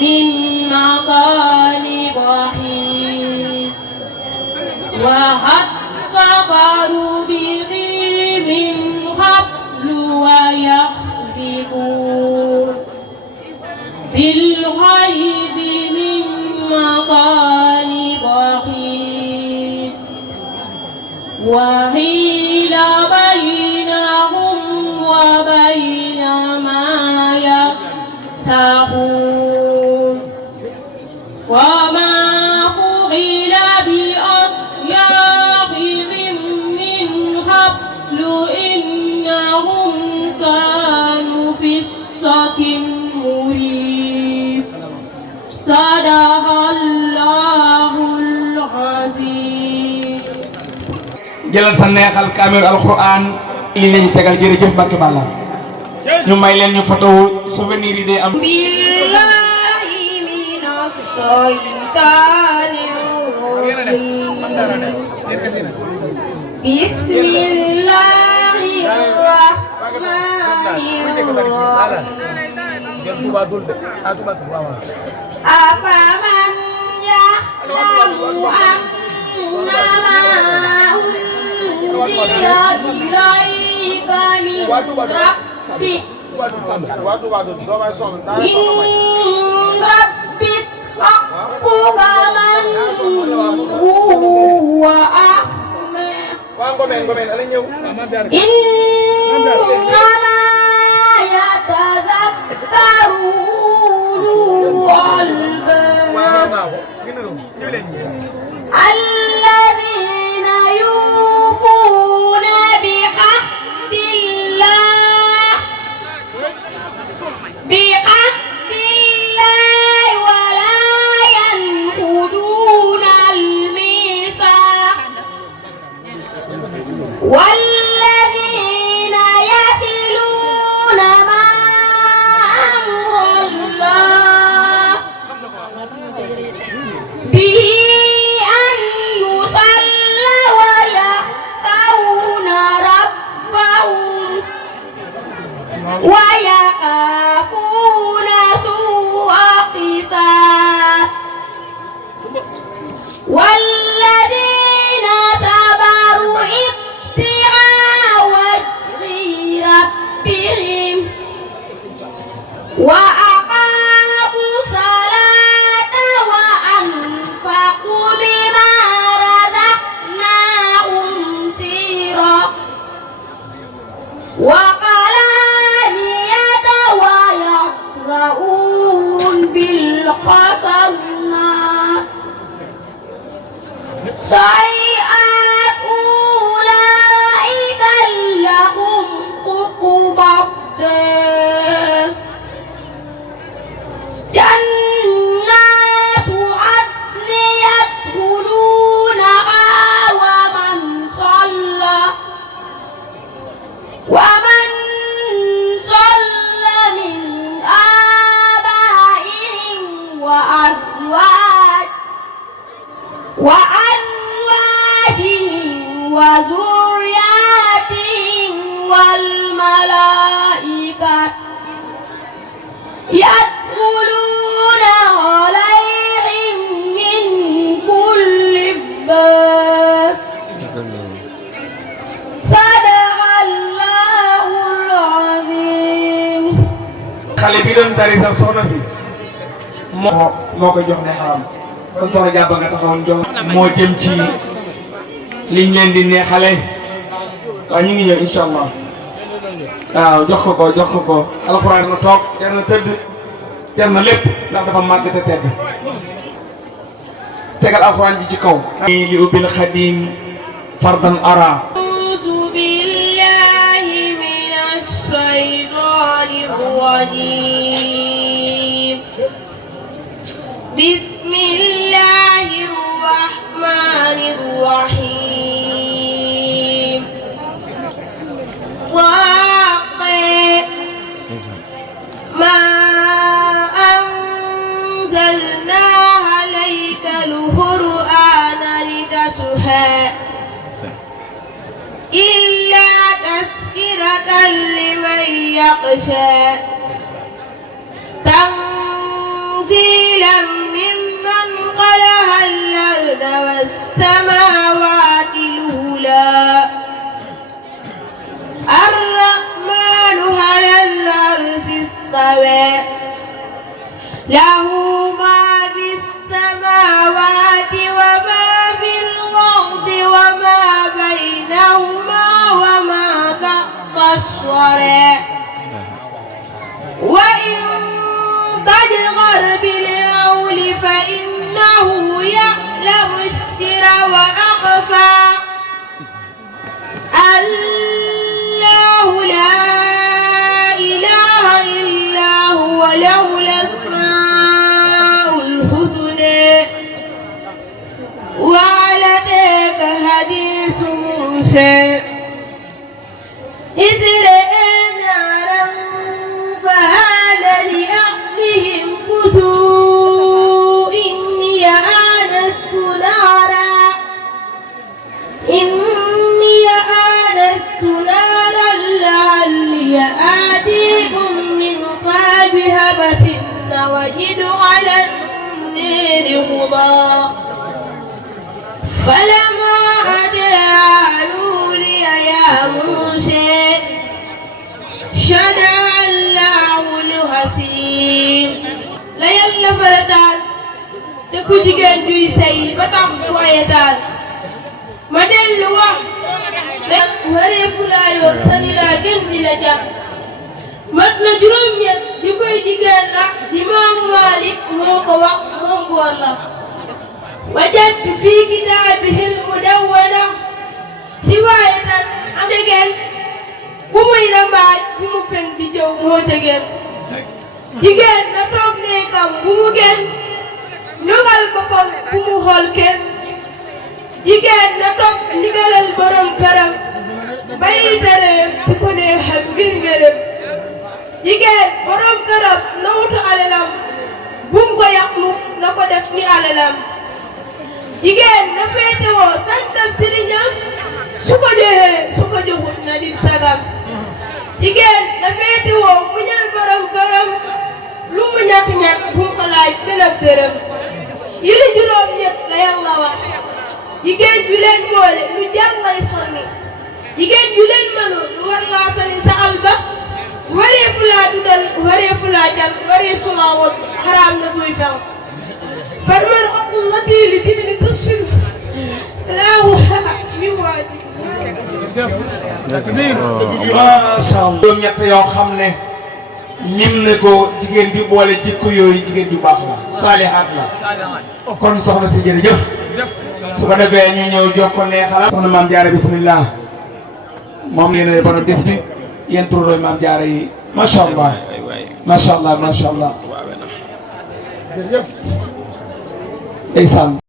من مكان بعيد وقد كفروا به من قبل ويحذفون بالغيب من مكان بعيد وحيل بينهم وبين ما يشتهون وما فعل بأصحابهم من قبل إنهم كانوا في شك مريب صدق الله العظيم jëlal sa neexal kaamil alquran li lañ tegal jërëjëf Mbacke Balla ñu may leen ñu photo souvenir yi day am billahi minas shaytanir rajim bismillahir rahmanir rahim afaman ya'lamu annama إليك من ربك حقك من هو أعمى إنما يتذكر أولو الألباب الذين يوفون بعهد الله ولا ينقضون الميثاق والذين يصلون ما أمر الله به ويخافون سوء حساب والذين صبروا ابتغاء وجه ربهم وأقاموا الصلاة وأنفقوا مما رزقناهم سرا ويقرؤون بالقسمات سيئات أولئك لهم عقبى الدار جنات عدن يدخلونها ومن صلى من آبائهم وأزواجهم وذرياتهم والملائكة يدخلون عليهم من كل باب صدق الله العظيم xale bi doon tari sax soxna si moo ko jox ne xaram kon soxna jàpp nga taxawoon jox moo jëm ci liñ leen di neexale waaw ñu ngi ñëw incha allah waaw jox ko ko alxuraan na toog jar na tëdd jar na lépp ndax dafa màgg te tedd tegal alxuraan ji ci kaw li ubbil xadim fardan ara الشيطان الرجيم بسم الله الرحمن الرحيم واقع ما أنزلنا عليك القرآن لتشقى إلا تذكرة لمن يخشى تنزيل السماوات العلى الرحمن على العرش استوى له ما في السماوات وما في الأرض وما بينهما وما تحت الثرى وإن تجهر بالقول فإنه يعلم السر وأخفى الله لا إله إلا هو له الأسماء الحسنى وعلتك حديث موسى إذ رأى نارا فهال لأهلهم كثوا إني آنست نارا لعلي آتيكم من قابها بثن وجد على النار هدى فلما أتاها نودي يا موسى شدع الله الحسيب la yàlla farataal te ku jigéen juy sëy ba tax du ayataal ma dellu wax rek wareefu laa yor sani laa gën di la jàpp mat na juróom-ñett ji koy jigéen la Imaamu Maalik moo ko wax moom góor la wajadtu fii kitaabihil mudawwana riwaayatan am jigéen bu muy rambaaj bu mu fen di jëw moo jigéen jigéen na toog néegam bu mu génn ñoŋal boppam bu mu xool kenn jigéen na toog ndigalal borom këram bay tere bu ko neexal ngir ngërëm jigéen borom këram na wutu alalam bu mu ko yàq mu na ko def ni alalam jigéen na féetewoo santam sëriñam su ko joxut na di sagam jigéen na féetewoo mu ñaan borom këram lu mu ñàkk-ñàkk bu mu ko laaj gën a gërëm yi li juróom-ñett la Yàlla wax jigéen ju leen boole lu jar lay sonni jigéen ju leen mënul lu war laa sani sa alba wareefu laa dudal wareefu laa jal wareefu laa wot xaraam na tuy few farman aqul lati li dini tasfiru laahu mi waati macha Allah juróom-ñett yoo xam ne lim ne ko jigéen ju boole jikko yooyu jigéen ju baax la saalihaat la kon soxna si jërëjëf su ko defee ñu ñëw jox ko neexalam soxna maam jaara bismillah moom ngeen ne borom bis bi yéen turandoo maam jaara yi macha allah macha allah macha allah jërëjëf ndeysaan